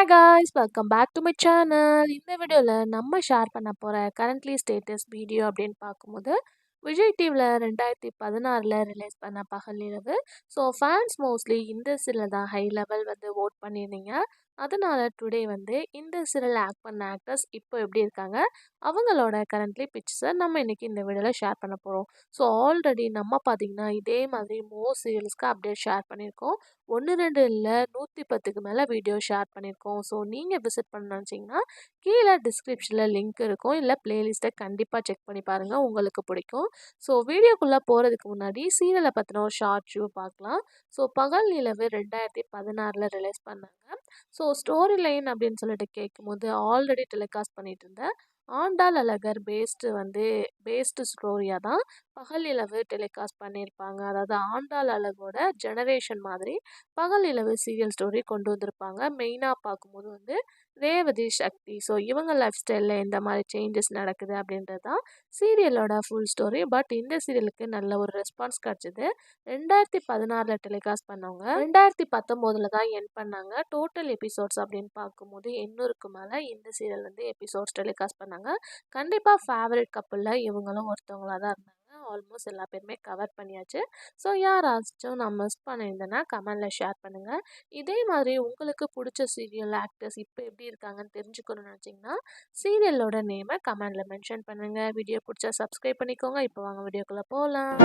Hi guys, welcome back to my channel. இந்த வீடியோல நம்ம ஷேர் பண்ண போற கரண்ட்லி ஸ்டேட்டஸ் வீடியோ அப்படின்னு பார்க்கும்போது விஜய் டிவில 2016ல ரிலீஸ் பண்ண பகல் இரவு. ஸோ ஃபேன்ஸ் மோஸ்ட்லி இந்த சீரியல் தான் ஹை லெவல் ஓட் பண்ணியிருந்தீங்க. அதனால டுடே இந்த சீரியல் ஆக்ட் பண்ண ஆக்டர்ஸ் இப்போ எப்படி இருக்காங்க, அவங்களோட கரண்ட்லி பிக்சர்ஸை நம்ம இன்னைக்கு இந்த வீடியோவில் ஷேர் பண்ண போகிறோம். ஸோ ஆல்ரெடி நம்ம பார்த்தீங்கன்னா இதே மாதிரி மோஸ்ட் சீரியல்ஸ்க்கு அப்டேட் ஷேர் பண்ணியிருக்கோம். 1 2 இல்லை 110க்கு மேலே வீடியோ ஷேர் பண்ணியிருக்கோம். ஸோ நீங்கள் விசிட் பண்ண நினச்சிங்கன்னா கீழே டிஸ்கிரிப்ஷனில் லிங்க் இருக்கும், இல்லை பிளேலிஸ்ட்டை கண்டிப்பாக செக் பண்ணி பாருங்கள், உங்களுக்கு பிடிக்கும். ஸோ வீடியோக்குள்ளே போகிறதுக்கு முன்னாடி சீரியலை பற்றின ஒரு ஷார்ட் ரிவ்யூ பார்க்கலாம். ஸோ பகல் நிலவு 2016ல் ரிலீஸ் பண்ணாங்க. ஸோ ஸ்டோரி லைன் அப்படின்னு சொல்லிட்டு கேட்கும்போது ஆல்ரெடி டெலிகாஸ்ட் பண்ணிட்டு இருந்தேன் ஆண்டாள் அழகர் பேஸ்டு ஸ்டோரியாக தான் பகல் நிலவு டெலிகாஸ்ட் பண்ணியிருப்பாங்க. அதாவது ஆண்டாள் அழகோட ஜெனரேஷன் மாதிரி பகல் நிலவு சீரியல் ஸ்டோரி கொண்டு வந்திருப்பாங்க. மெயினாக பார்க்கும்போது ரேவதி சக்தி, ஸோ இவங்க லைஃப் ஸ்டைலில் எந்த மாதிரி சேஞ்சஸ் நடக்குது அப்படின்றது தான் சீரியலோட ஃபுல் ஸ்டோரி. பட் இந்த சீரியலுக்கு நல்ல ஒரு ரெஸ்பான்ஸ் கிடச்சிது. 2016ல் டெலிகாஸ்ட் பண்ணவங்க 2019ல் தான் என் பண்ணாங்க. டோட்டல் எபிசோட்ஸ் அப்படின்னு பார்க்கும்போது 800க்கு மேலே இந்த சீரியல் எபிசோட்ஸ் டெலிகாஸ்ட் பண்ணாங்க. கண்டிப்பாக ஃபேவரட் கப்பலில் இவங்களும் ஒருத்தவங்களாக தான் இருந்தாங்க. ஆல்மோஸ்ட் எல்லா பேருமே கவர் பண்ணியாச்சு. ஸோ யாராச்சும் நான் மிஸ் பண்ணியிருந்தேன்னா கமெண்டில் ஷேர் பண்ணுங்கள். இதே மாதிரி உங்களுக்கு பிடிச்ச சீரியல் ஆக்டர்ஸ் இப்போ எப்படி இருக்காங்கன்னு தெரிஞ்சுக்கணும்னு நினச்சிங்கன்னா சீரியலோட நேமை கமெண்டில் மென்ஷன் பண்ணுங்கள். வீடியோ பிடிச்சா சப்ஸ்கிரைப் பண்ணிக்கோங்க. இப்போ வாங்க வீடியோக்குள்ளே போகலாம்.